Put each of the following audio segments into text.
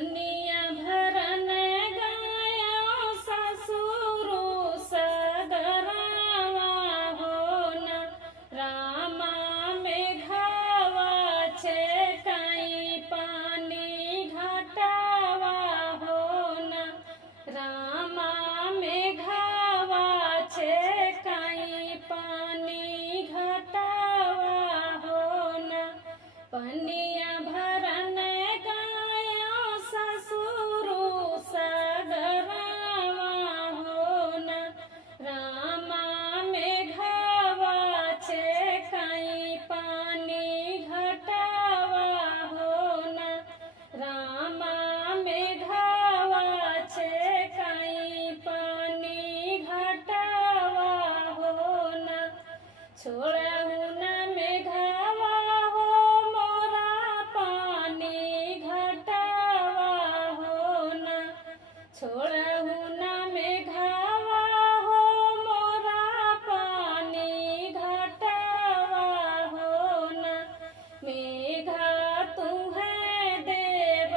पनिया भरन गयो ससुरु सगरावा हो न रामा मेघावा छे कई पानी घटावा हो न रामा मेघावा छे कई पानी घटावा हो न पनिया भरन गयो ससुरु सगरावा हो न रामा मेघावा छे कई पानी घटावा हो न रामा मेघावा छे कई पानी घटावा हो न छोड़हु न मेघावा हो मोरा पानी घटावा हो न छोड़हु न मेघावा हो मोरा पानी घटावा हो न मेघा तुहे देव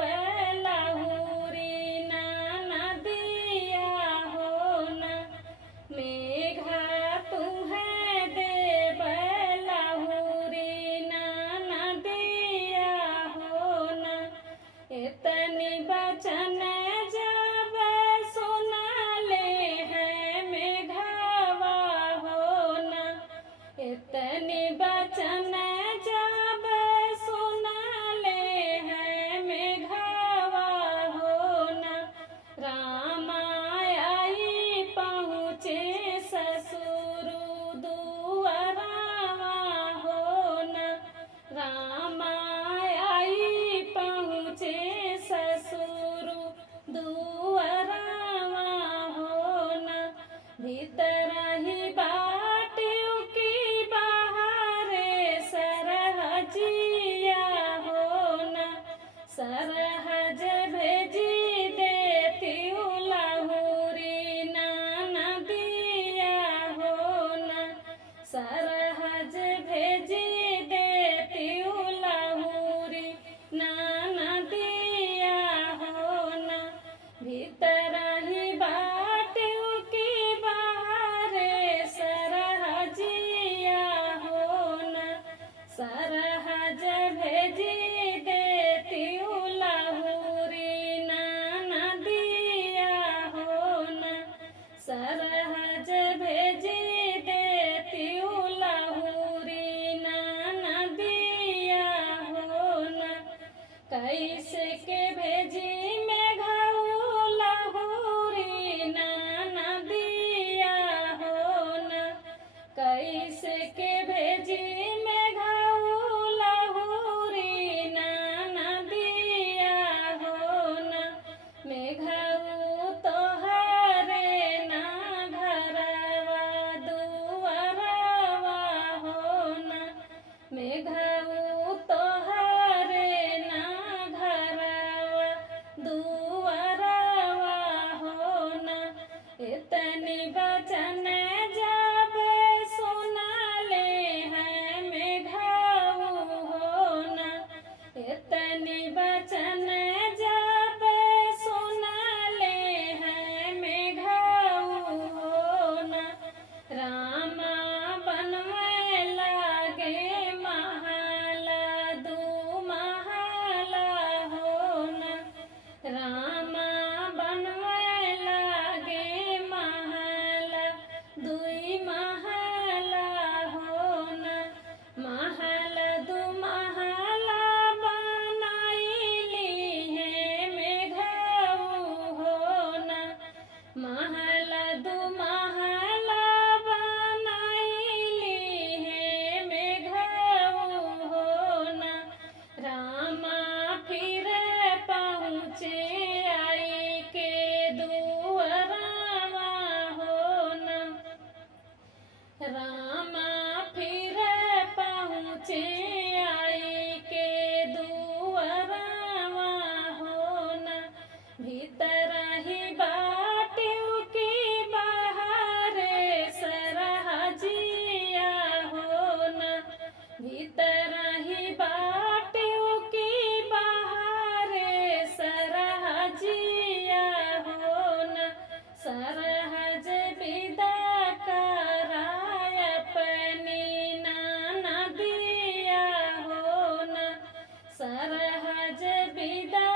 लहुरी नदिया हो न मेघा तुहे देव लहुरी नदिया हो न इतनी बचन जब सुनले है मेघावा हो न इतनी बचन जब सुनले है मेघावा हो न रामा आई पहुँचे ससुरु दुआरावा हो न रामा आई पहुँचे ससुरु दुआरावा हो न भीतर ही बाटियों की बाहरे सरहजिया हो न सरहज भेजी देती लहुरी नदिया हो न सरहज भेजी देती लहुरी नदिया हो न भीतर ही बाटियों की बाहरे सरहजिया हो न सरहज भेजी देती विदा